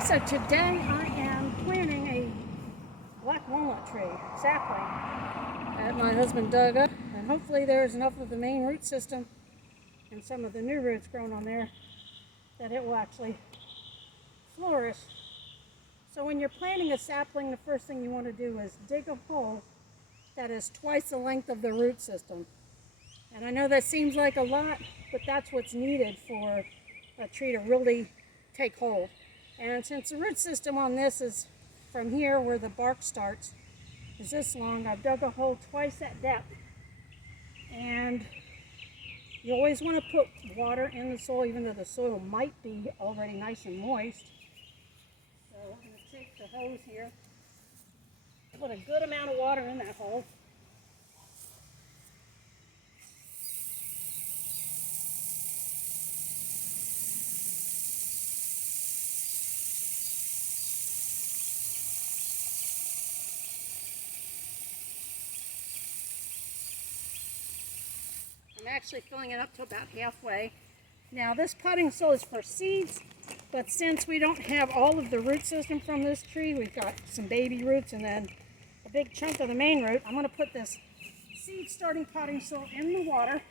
So today I am planting a black walnut tree sapling that my husband dug up, and hopefully there's enough of the main root system and some of the new roots growing on there that it will actually flourish. So when you're planting a sapling, the first thing you want to do is dig a hole that is twice the length of the root system. And I know that seems like a lot, but that's what's needed for a tree to really take hold. And since the root system on this is from here where the bark starts is this long, I've dug a hole twice that depth. And you always want to put water in the soil, even though the soil might be already nice and moist. So I'm going to take the hose here, put a good amount of water in that hole. I'm actually filling it up to about halfway. Now this potting soil is for seeds, but since we don't have all of the root system from this tree, we've got some baby roots and then a big chunk of the main root, I'm going to put this seed starting potting soil in the water,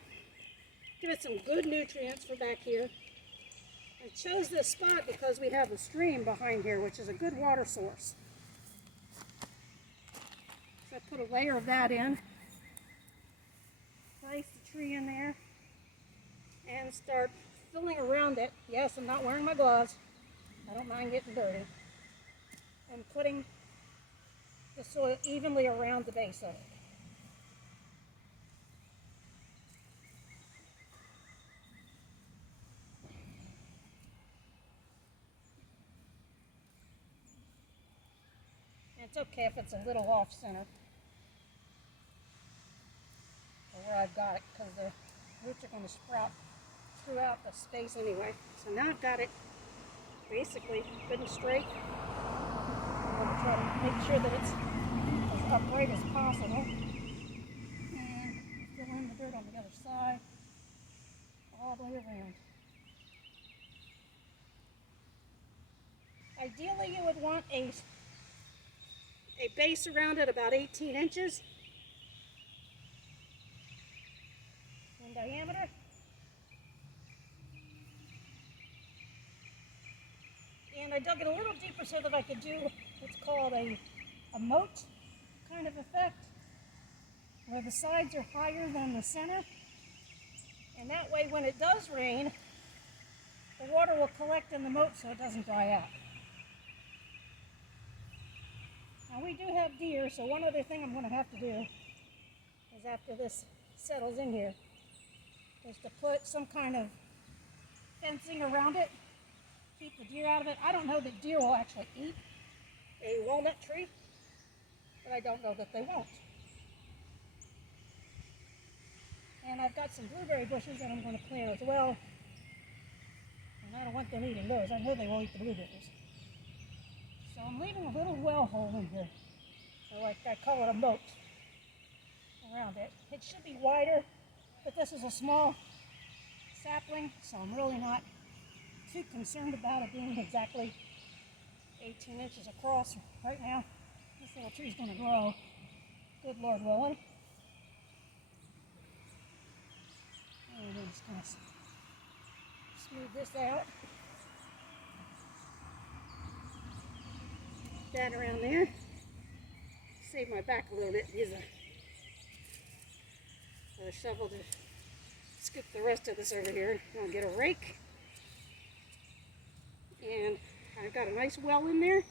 give it some good nutrients for back here. I chose this spot because we have a stream behind here, which is a good water source. So I put a layer of that in. Place the tree in there and start filling around it. Yes, I'm not wearing my gloves. I don't mind getting dirty. And putting the soil evenly around the base of it. And it's okay if it's a little off center where I've got it, because the roots are going to sprout throughout the space anyway. So now I've got it basically good and straight. I'm going to try to make sure that it's as upright as possible. And fill in the dirt on the other side, all the way around. Ideally you would want a base around it about 18 inches. In diameter. And I dug it a little deeper so that I could do what's called a moat kind of effect, where the sides are higher than the center. And that way when it does rain, the water will collect in the moat so it doesn't dry out. Now we do have deer, so one other thing I'm going to have to do is after this settles in here, is to put some kind of fencing around it, keep the deer out of it. I don't know that deer will actually eat a walnut tree, but I don't know that they won't. And I've got some blueberry bushes that I'm going to plant as well, and I don't want them eating those. I know they will eat the blueberries. So I'm leaving a little well hole in here, so like I call it a moat around it. It should be wider, but this is a small sapling, so I'm really not too concerned about it being exactly 18 inches across right now. This little tree's going to grow, good Lord willing. And I'm just going to smooth this out. That around there. Save my back a little bit. Use a shovel to scoop the rest of this over here. I'll get a rake. And I've got a nice well in there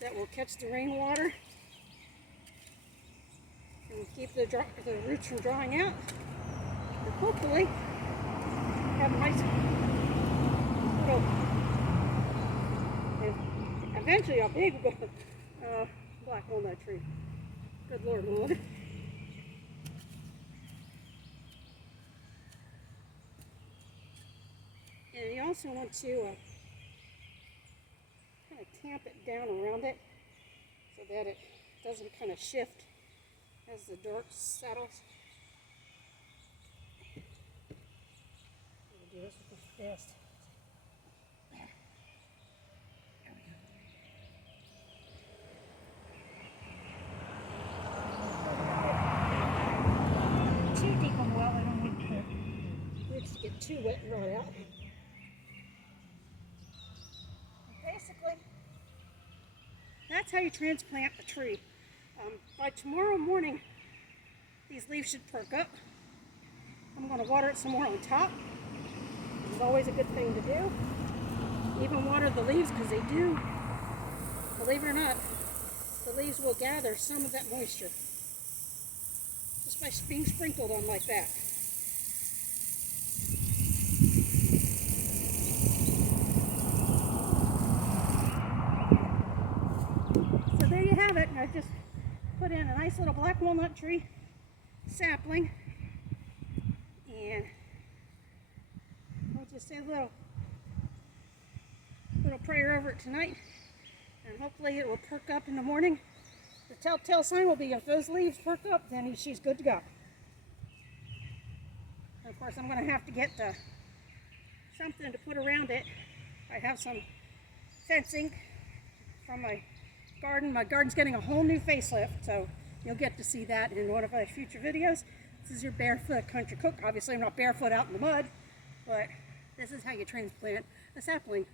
that will catch the rainwater and keep the roots from drying out. And hopefully have a nice little, and eventually a big black walnut tree. Good Lord, Lord. And you also want to kind of tamp it down around it so that it doesn't kind of shift as the dirt settles. I'm going to do this with the fist. There we go. too wet and rot out. Basically, that's how you transplant a tree. By tomorrow morning, these leaves should perk up. I'm going to water it some more on top. It's always a good thing to do. Even water the leaves, because they do, believe it or not, the leaves will gather some of that moisture just by being sprinkled on like that. So there you have it. I just put in a nice little black walnut tree sapling, and I'll just say a little prayer over it tonight, and hopefully it will perk up in the morning. The telltale sign will be if those leaves perk up, then she's good to go. And of course, I'm going to have to get something to put around it. I have some fencing from my garden. My garden's getting a whole new facelift, so you'll get to see that in one of my future videos. This is your barefoot country cook. Obviously, I'm not barefoot out in the mud, but this is how you transplant a sapling.